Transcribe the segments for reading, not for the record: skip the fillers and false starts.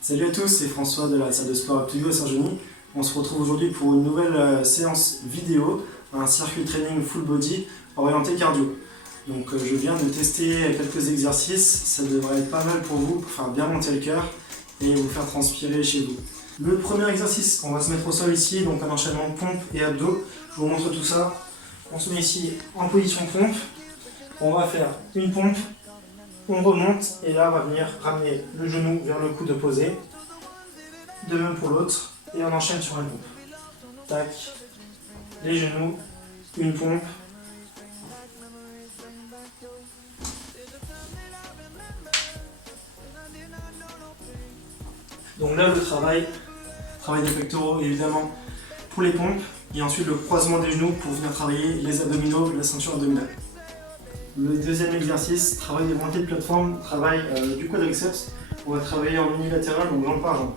Salut à tous, c'est François de la salle de sport Up to You à Saint-Genis. On se retrouve aujourd'hui pour une nouvelle séance vidéo, un circuit training full body orienté cardio. Donc je viens de tester quelques exercices, ça devrait être pas mal pour vous, pour faire bien monter le cœur et vous faire transpirer chez vous. Le premier exercice, on va se mettre au sol ici, donc un enchaînement pompe et abdos. Je vous montre tout ça. On se met ici en position pompe, on va faire une pompe. On remonte et là on va venir ramener le genou vers le coude opposé. De même pour l'autre et on enchaîne sur une pompe. Tac, les genoux, une pompe. Donc là le travail des pectoraux évidemment pour les pompes et ensuite le croisement des genoux pour venir travailler les abdominaux, la ceinture abdominale. Le deuxième exercice, travail des montées de plateforme, travail du quadriceps. On va travailler en unilatéral, donc jambe par jambe.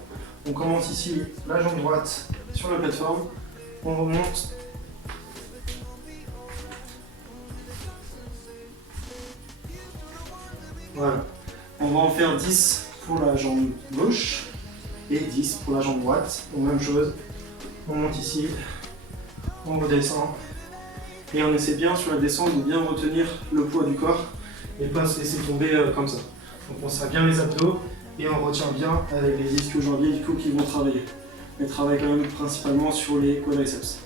On commence ici la jambe droite sur la plateforme, on remonte. Voilà. On va en faire 10 pour la jambe gauche et 10 pour la jambe droite. Donc même chose, on monte ici, on redescend. Et on essaie bien sur la descente de bien retenir le poids du corps et pas se laisser tomber comme ça. Donc on serre bien les abdos et on retient bien avec les ischio-jambiers du coup qui vont travailler. Mais travaille quand même principalement sur les quadriceps.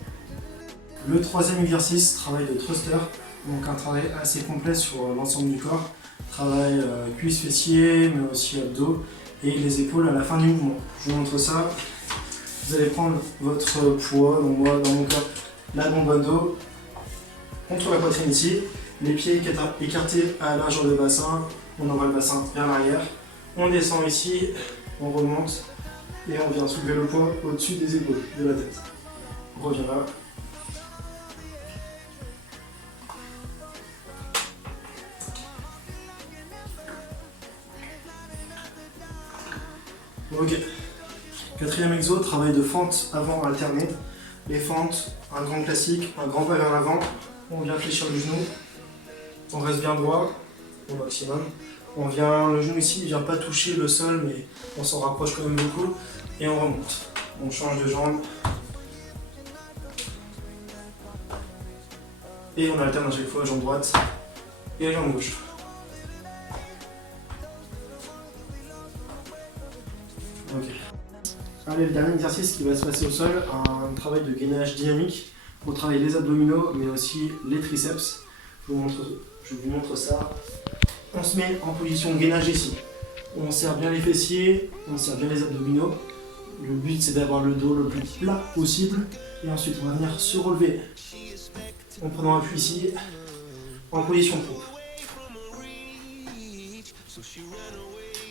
Le troisième exercice, travail de thruster, donc un travail assez complet sur l'ensemble du corps. Travail cuisses, fessiers, mais aussi abdos et les épaules à la fin du mouvement. Je vous montre ça. Vous allez prendre votre poids, donc moi dans mon cas la bonbonne d'eau, contre la poitrine ici, les pieds écartés à la largeur de bassin, on envoie le bassin vers l'arrière, on descend ici, on remonte et on vient soulever le poids au-dessus des épaules, de la tête. On revient là. Ok. Quatrième exo, travail de fente avant alternée. Les fentes, un grand classique, un grand pas vers l'avant. On vient fléchir le genou, on reste bien droit au maximum. Le genou ici ne vient pas toucher le sol, mais on s'en rapproche quand même beaucoup et on remonte. On change de jambe et on alterne à chaque fois jambe droite et jambe gauche. Ok. Allez, le dernier exercice qui va se passer au sol, un travail de gainage dynamique pour travailler les abdominaux mais aussi les triceps. Je vous montre ça. On se met en position gainage ici. On serre bien les fessiers, on serre bien les abdominaux. Le but c'est d'avoir le dos le plus plat possible. Et ensuite on va venir se relever en prenant appui ici, en position pompe.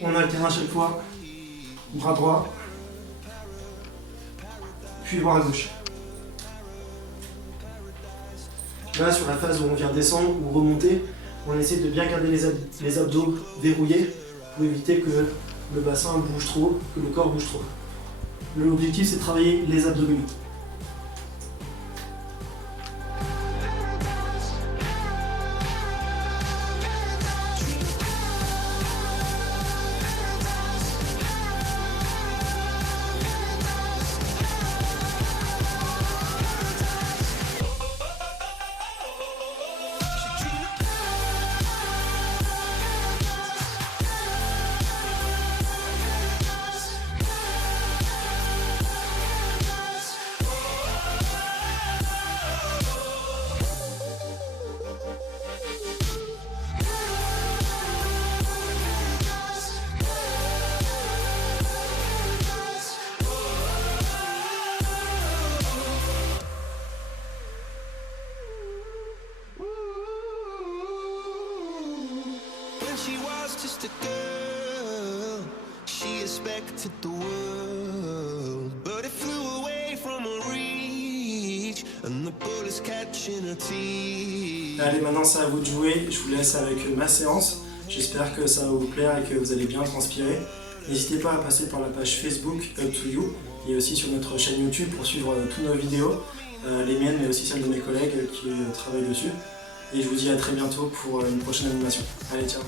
On alterne à chaque fois, bras droit, puis bras gauche. Là, sur la phase où on vient descendre ou remonter, on essaie de bien garder les abdos verrouillés pour éviter que le bassin bouge trop, que le corps bouge trop. L'objectif, c'est de travailler les abdominaux. She was just a girl, she expected the world, but it flew away from her reach, and the bullets catching her teeth. Allez, maintenant c'est à vous de jouer, je vous laisse avec ma séance. J'espère que ça va vous plaire et que vous allez bien transpirer. N'hésitez pas à passer par la page Facebook Up to You et aussi sur notre chaîne YouTube pour suivre toutes nos vidéos, les miennes mais aussi celles de mes collègues qui travaillent dessus. Et je vous dis à très bientôt pour une prochaine animation. Allez, ciao!